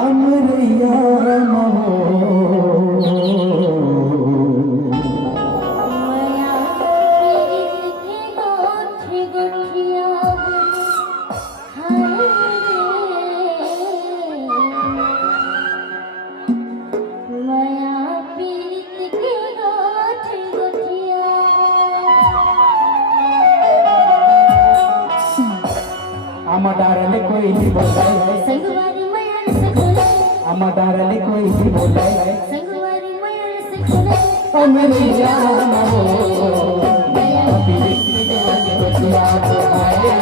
अमरिया महो अमदारले कोई नहीं बोलाए संगवारी मयान से खोले अमदारले कोई नहीं बोलाए संगवारी मयान से खोले अमरिया महो नया पीरित के गोतिया को आए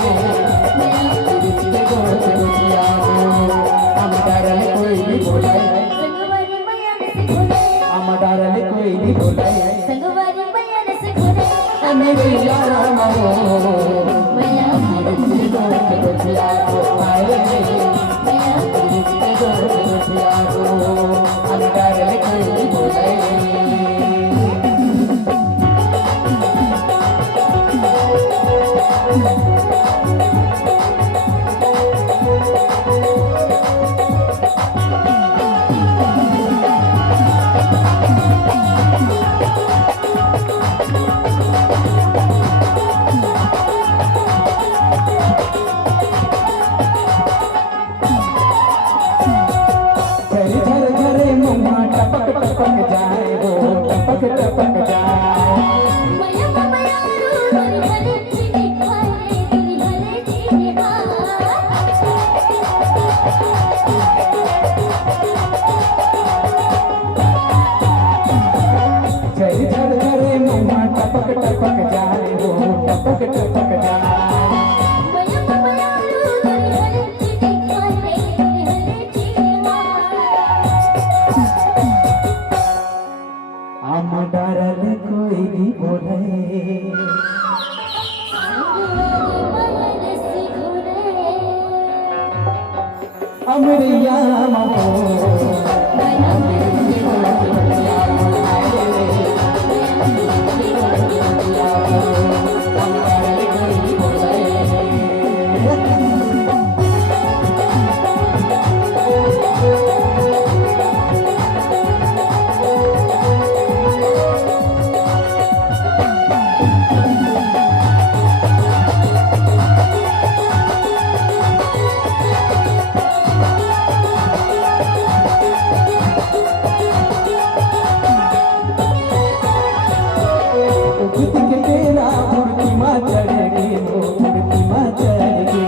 नया पीरित के गोतिया को अमदारले कोई नहीं बोलाए संगवारी मयान से खोले अमदारले कोई नहीं बोलाए संगवारी मयान से खोले अमरिया महो मया गोतिया को आए नया पीरित के गोतिया को अमदारले कोई नहीं बोलाए टपक टपक जाए वो टपक टपक जाए मया मया रू हरे चीनी खाए तेरी हरे चीनी झरी झर झरे मुँह टपक टपक जाए वो टपक टपक जाए मया मया रू हरे चीनी खाए तेरी हरे चीनी अमदारले कोई नहीं बोले अमरिया महो के तेरा मूर्ति माँ चढ़ेगी मूर्ति माँ चढ़ेगी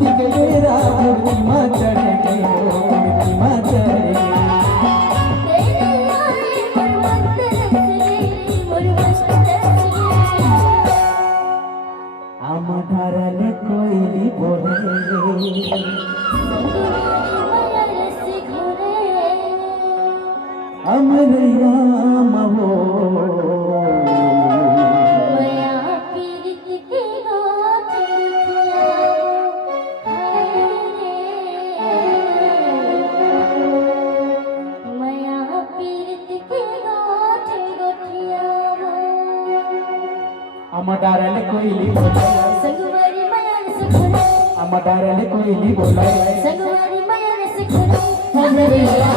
के तेरा मूर्ति माँ चढ़ेगी मूर्ति माँ चढ़ेगी अमदारले कोई नहीं बोले अमरिया महो अमदारले कोई नहीं बोले संगवारी मयान से खोले अमदारले कोई नहीं बोले संगवारी मयान से खोले अमरिया